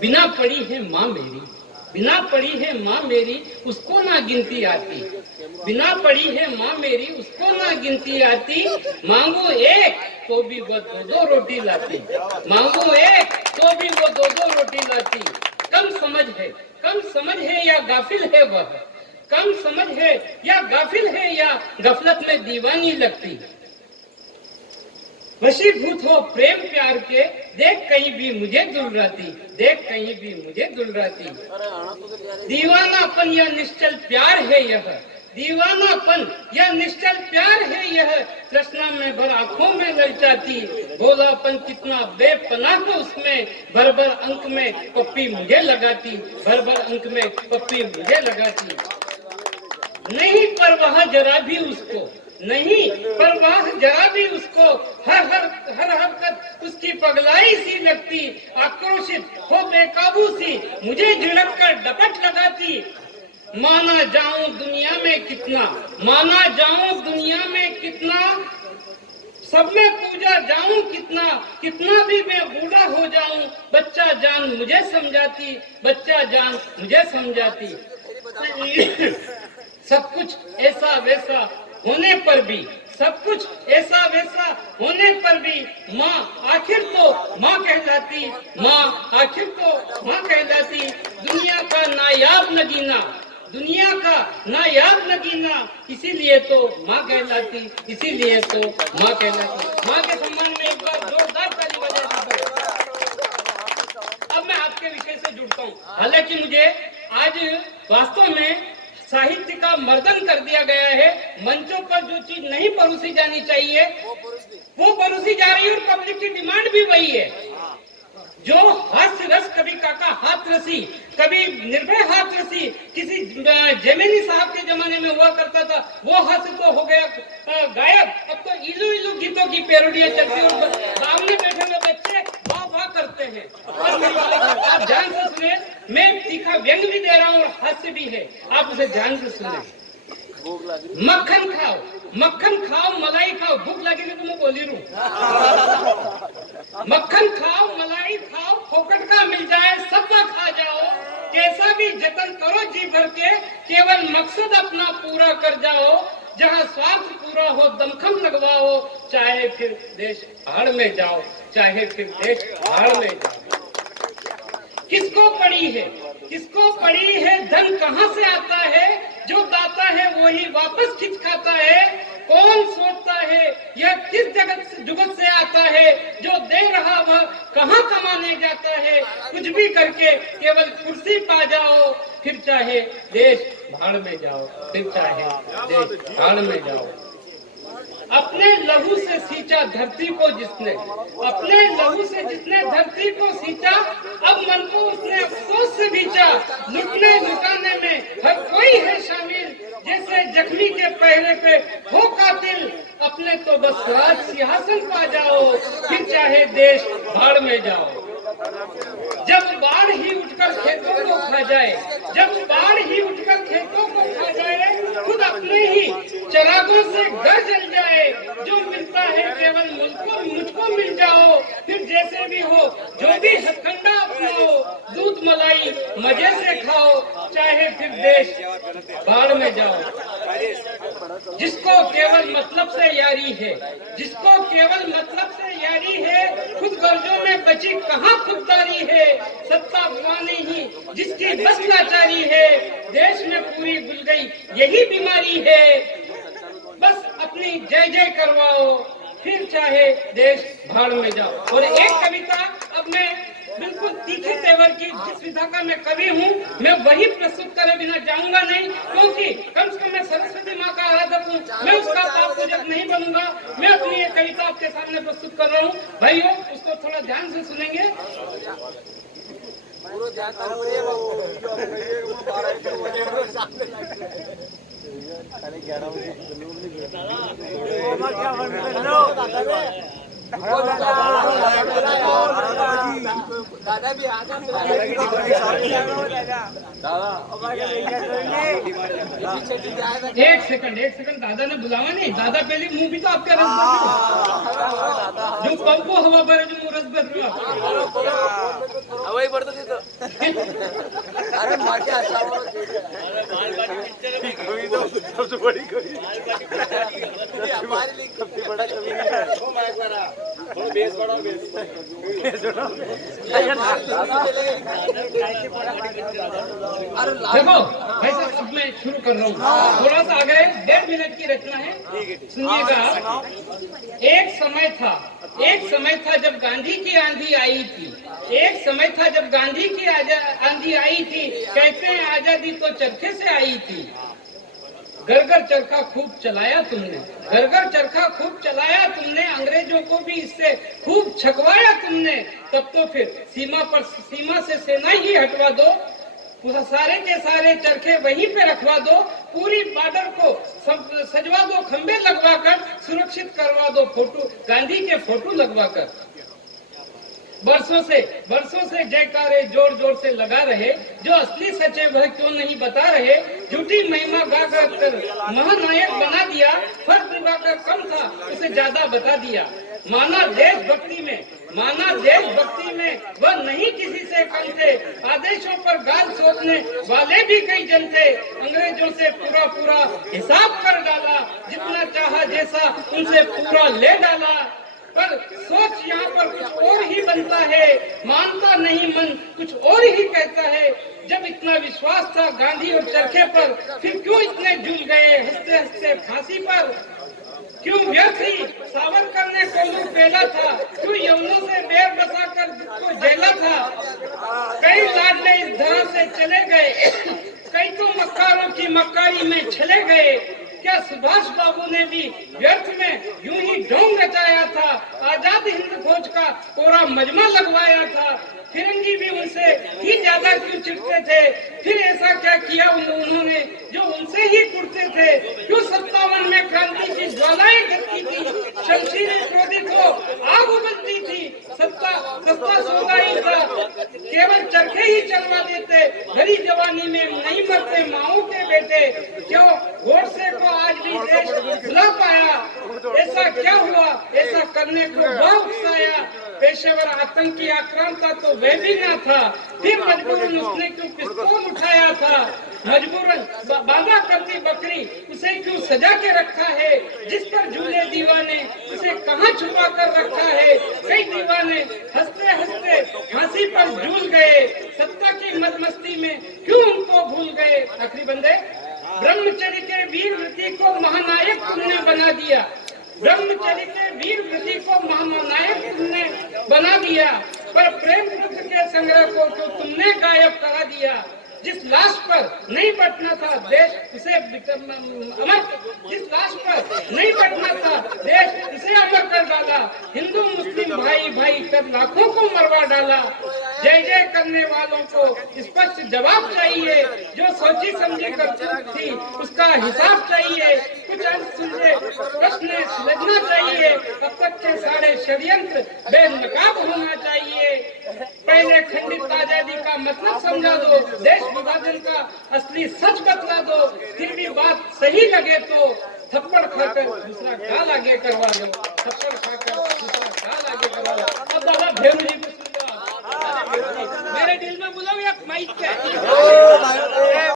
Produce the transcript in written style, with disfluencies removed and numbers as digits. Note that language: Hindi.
बिना पढ़ी है माँ मेरी, बिना पढ़ी है माँ मेरी, उसको ना गिनती आती। बिना पढ़ी है माँ मेरी, उसको ना गिनती आती। मांगो एक तो भी वो दो दो रोटी लाती। मांगो एक तो भी वो दो दो रोटी लाती। कम समझ है या गाफिल है वह, कम समझ है या गाफिल है या गफलत में दीवानी लगती। वशीभूत हो प्रेम प्यार के, देख कहीं भी मुझे दुलराती, देख कहीं भी मुझे दुलराती। दीवानापन या निश्चल प्यार है यह, दीवानापन या निश्चल प्यार है यह, तृष्णा में भर आंखों में ललचाती। भोलापन कितना बेपनाह है उसमें, भर भर अंक में पप्पी मुझे लगाती, भर भर अंक में पप्पी मुझे लगाती। नहीं परवाह जरा भी उसको, नहीं परवाह जरा भी उसको, हर हरकत उसकी पगलाई सी लगती। आक्रोशित हो बेकाबू सी मुझे झिड़क कर डपट लगाती। माना जाऊं दुनिया में कितना, माना जाऊं दुनिया में कितना, सब में पूजा जाऊं कितना, कितना भी मैं बूढ़ा हो जाऊं, बच्चा जान मुझे समझाती, बच्चा जान मुझे समझाती। सब कुछ ऐसा वैसा होने पर भी, सब कुछ ऐसा वैसा होने पर भी, माँ आखिर तो माँ कहलाती, माँ आखिर तो माँ कहलाती। दुनिया का नायाब नगीना, दुनिया का नायाब नगीना, इसीलिए तो माँ कहलाती, इसीलिए तो माँ कहलाती। माँ के सम्मान में एक बार जोरदार ताली बजा दीजिए। अब मैं आपके विषय से जुड़ता हूँ। हालांकि मुझे आज वास्तव में साहित्य का मर्दन कर दिया गया है। मंचों पर जो चीज नहीं परोसी जानी चाहिए वो परोसी जा रही है, और पब्लिक की डिमांड भी वही है। जो हास्य रस, कभी काका हाथ रसी, कभी निर्भय हाथ रसी, किसी जेमिनी साहब के जमाने में हुआ करता था, वो हास्य तो हो गया गायब। अब तो इलू इलू गीतों की पैरोडियां चलती है, सामने बैठे हुए बच्चे वाह वाह करते हैं। और आप ध्यान से सुने, मैं तीखा व्यंग भी दे रहा हूँ और हास्य भी है, आप उसे ध्यान से सुने। मक्खन खाओ, मक्खन खाओ, मलाई खाओ, भूख लगेगी तो मैं बोली रू। मक्खन खाओ, मलाई खाओ, फोकट का मिल जाए सबका खा जाओ। कैसा भी जतन करो जी भर के, केवल मकसद अपना पूरा कर जाओ। जहाँ स्वार्थ पूरा हो दमखम लगवाओ, चाहे फिर देश भाड़ में जाओ, चाहे फिर देश भाड़ में जाओ। किसको पड़ी है, किसको पड़ी है, धन कहाँ से आता है, जो दाता है वही वापस खिंच खाता है। कौन सोचता है यह किस जुगत से आता है, जो दे रहा वह कहाँ कमाने जाता है। कुछ भी करके केवल कुर्सी पा जाओ, फिर चाहे देश भाड़ में जाओ, फिर चाहे देश भाड़ में जाओ। अपने लहू से सींचा धरती को जिसने, अपने लहू से जिसने धरती को सींचा, अब मन को उसने अफसोस से बीचा। लुटने लुटाने में हर कोई है शामिल, जैसे जख्मी के पहरे पे हो कातिल। अपने तो बस राज सिंहासन पा जाओ, फिर चाहे देश भाड़ में जाओ। जब बाढ़ ही उठकर खेतों को खा जाए, जब बाढ़ ही उठकर खेतों को खा जाए, खुद अपने ही चरागों से घर जल जाए। जो मिलता है केवल मुझको मिल जाओ, फिर जैसे भी हो जो भी हथकंडा अपनाओ। दूध मलाई मजे से खाओ, चाहे फिर देश बाढ़ में जाओ। जिसको केवल मतलब से यारी है, जिसको केवल मतलब से यारी है, खुद गर्जों में बची कहाँ खुददारी है। सत्ता पाने ही जिसकी बस लाचारी है, देश में पूरी घुल गई यही बीमारी है। बस अपनी जय जय करवाओ, फिर चाहे देश भाड़ में जाओ। और एक कविता अब मैं बिल्कुल तीखे तेवर की, जिस विधा का मैं कवि हूँ, मैं वही प्रस्तुत करे बिना जाऊंगा नहीं, क्योंकि कम से कम मैं सरस्वती माँ का आराधक हूँ, मैं उसका पाप पूजक नहीं बनूंगा। मैं अपनी ये कविता आपके सामने प्रस्तुत कर रहा हूँ। भाइयों, उसको थोड़ा ध्यान से सुनेंगे। एक सेकंड दादा ने बुलावा नहीं, दादा पहले मुंह भी तो आपका रस भर जो पंपो हवा भरे जो रस भर पडतो तिथं. अरे माझ्या हातावर सबसे बड़ी कवि सबसे बड़ा कवि देखो भाई साहब, अब मैं शुरू कर रहा हूँ। थोड़ा सा आगे 1.5 मिनट की रचना है, सुनिएगा। एक समय था जब गांधी की आंधी आई थी। एक समय था जब गांधी की आंधी आई थी। कहते हैं आजादी तो चरखे से आई थी। घर चरखा खूब चलाया तुमने, घर चरखा खूब चलाया तुमने। अंग्रेजों को भी इससे खूब छकवाया तुमने। तब तो फिर सीमा से सेना ही हटवा दो। सारे के सारे चरखे वहीं पे रखवा दो। पूरी बॉर्डर को सजवा दो, खंबे लगवा कर सुरक्षित करवा दो। फोटो, गांधी के फोटो लगवा कर। बरसों से जयकारे जोर जोर से लगा रहे। जो असली सच है वह क्यों नहीं बता रहे। झूठी महिमा गा कर महानायक बना दिया। फर्क निभाकर कम था उसे ज्यादा बता दिया। माना देशभक्ति में वह नहीं किसी से कम थे। आदेशों पर गाल सोचने वाले भी कई जन थे। अंग्रेजों से पूरा हिसाब कर डाला। जितना चाहा जैसा उनसे पूरा ले डाला। पर सोच यहाँ पर कुछ और ही बनता है। मानता नहीं मन कुछ और ही कहता है। जब इतना विश्वास था गांधी और चरखे पर, फिर क्यों इतने झूल गए हंसते हंसते फांसी पर। क्यों व्यर्थ ही सावरकर ने कोलू पेला था। क्यों यमुनों से बेर बसाकर जिसको जेला था। कई लाडले इस धरा से चले गए। कई तो मक्कारों की मक्कारी में चले गए। क्या सुभाष बाबू ने भी व्यर्थ में यूं ही ढोंग रचाया था। आजाद हिंद फौज का कोरा मजमा लगवाया था। फिरंगी भी उनसे ही ज्यादा क्यों चिढ़ते थे। फिर ऐसा क्या किया उन्होंने जो उनसे ही कुड़ते थे। क्यों 57 में क्रांति की ज्वालाएं गिरती थी। शमशीरें क्रोधित हो आग उगलती थी। सस्ता सौदा ही था, केवल चरखे ही चलवा देते। भरी जवानी में नहीं मरते माओ के बेटे। क्यों गोडसे को आज भी देश भुला पाया। ऐसा क्या हुआ, ऐसा करने को वह उकसाया। पेशेवर आतंकी आक्रांता तो वह भी ना था। फिर मजबूरन उसने क्यों पिस्तौल उठाया था। मजबूरन बांधा करती बकरी उसे क्यों सजा के रखा है। जिस पर झूले दीवाने उसे कहाँ छुपा कर रखा है। कई दीवाने हंसते हंसते फांसी पर झूल गए। सत्ता की मदमस्ती में क्यों उनको भूल गए। आखिरी बंदे, ब्रह्मचर्य के वीर वृत्ति को महानायक तुमने बना दिया। ब्रह्मचर्य के वीर वृत्ति को महानायक तुमने बना दिया। पर प्रेम पुत्र के संग्रह को तो तुमने गायब करा दिया। जिस लाश पर नहीं बटना था देश उसे अमर कर डाला। हिंदू मुस्लिम भाई कर लाखों को मरवा डाला। जय जय करने वालों को स्पष्ट जवाब चाहिए। जो सोची समझी करती थी उसका हिसाब चाहिए। कुछ अर्थ सुलझे प्रश्न सुलझना चाहिए। अब तक के सारे षड्यंत्र बेनकाब होना चाहिए। पहले खंडित आजादी का मतलब समझा दो। देश विभाजन का असली सच बतला दो। फिर भी बात सही लगे तो थप्पड़ खाकर दूसरा गाल आगे करवा दो। थप्पड़ खाकर दूसरा गाल आगे करवा दो। अब दादा भेरू जी को सुन लो। मेरे दिल में बुलाओ या माइक पे।